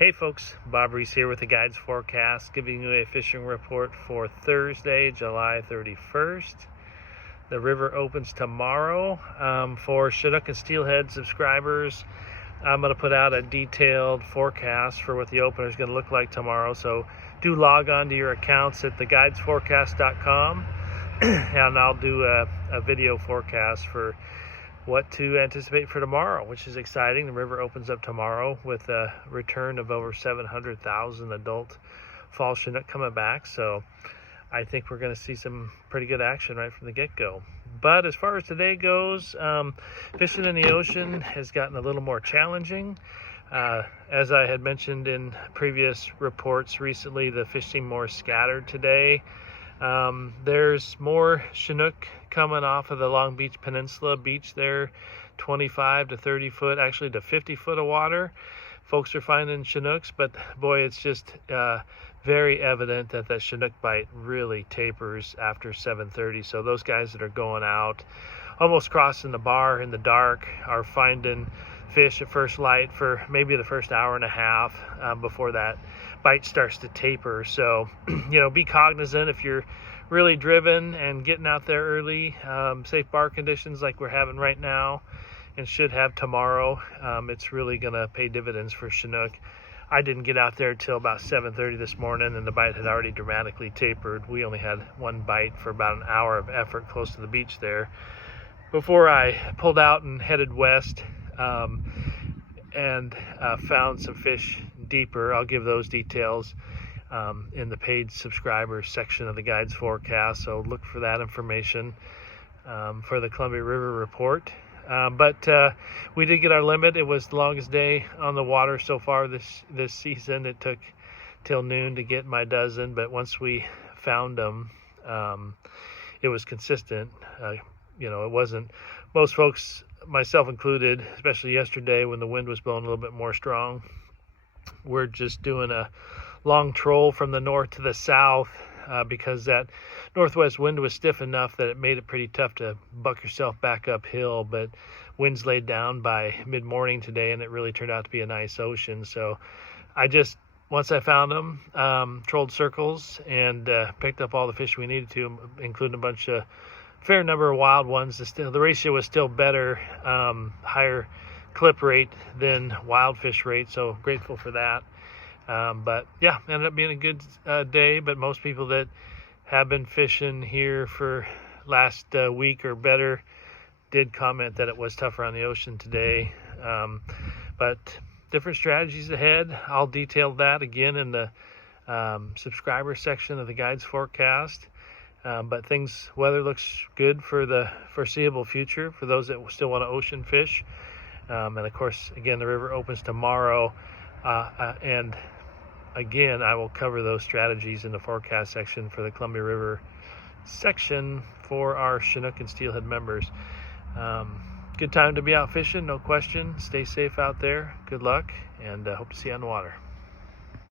Hey folks, Bob Reese here with the Guides Forecast, giving you a fishing report for Thursday, July 31st. The river opens tomorrow. For Chinook and Steelhead subscribers, I'm going to put out a detailed forecast for what the opener is going to look like tomorrow. So do log on to your accounts at theguidesforecast.com and I'll do a video forecast for what to anticipate for tomorrow, which is exciting. The river opens up tomorrow with a return of over 700,000 adult fall Chinook coming back. So I think we're going to see some pretty good action right from the get-go. But as far as today goes, fishing in the ocean has gotten a little more challenging. As I had mentioned in previous reports recently, the fish seem more scattered today. There's more Chinook coming off of the Long Beach Peninsula beach there, 25 to 30 foot, actually to 50 foot of water. Folks are finding Chinooks, but boy, it's just very evident that that Chinook bite really tapers after 7:30. So those guys that are going out, almost crossing the bar in the dark, are finding fish at first light for maybe the first hour and a half before that bite starts to taper. So, be cognizant if you're really driven and getting out there early. Safe bar conditions like we're having right now and should have tomorrow. It's really going to pay dividends for Chinook. I didn't get out there till about 7:30 this morning, and the bite had already dramatically tapered. We only had one bite for about an hour of effort close to the beach there before I pulled out and headed west and found some fish deeper. I'll give those details in the paid subscribers section of the Guides Forecast, so look for that information for the Columbia River report. But we did get our limit. It was the longest day on the water so far this season. It took till noon to get my dozen, but once we found them, it was consistent. It wasn't, most folks, myself included, especially yesterday when the wind was blowing a little bit more strong, we're just doing a long troll from the north to the south because that northwest wind was stiff enough that it made it pretty tough to buck yourself back uphill. But winds laid down by mid-morning today, and it really turned out to be a nice ocean. So once I found them, trolled circles and picked up all the fish we needed to, including a bunch of fair number of wild ones. The ratio was still better, higher clip rate than wild fish rate, so grateful for that. But yeah, ended up being a good day. But most people that have been fishing here for last week or better did comment that it was tougher on the ocean today. But different strategies ahead. I'll detail that again in the subscriber section of the Guides Forecast. But weather looks good for the foreseeable future for those that still want to ocean fish. And of course, again, the river opens tomorrow. And again, I will cover those strategies in the forecast section for the Columbia River section for our Chinook and Steelhead members. Good time to be out fishing, no question. Stay safe out there. Good luck, and hope to see you on the water.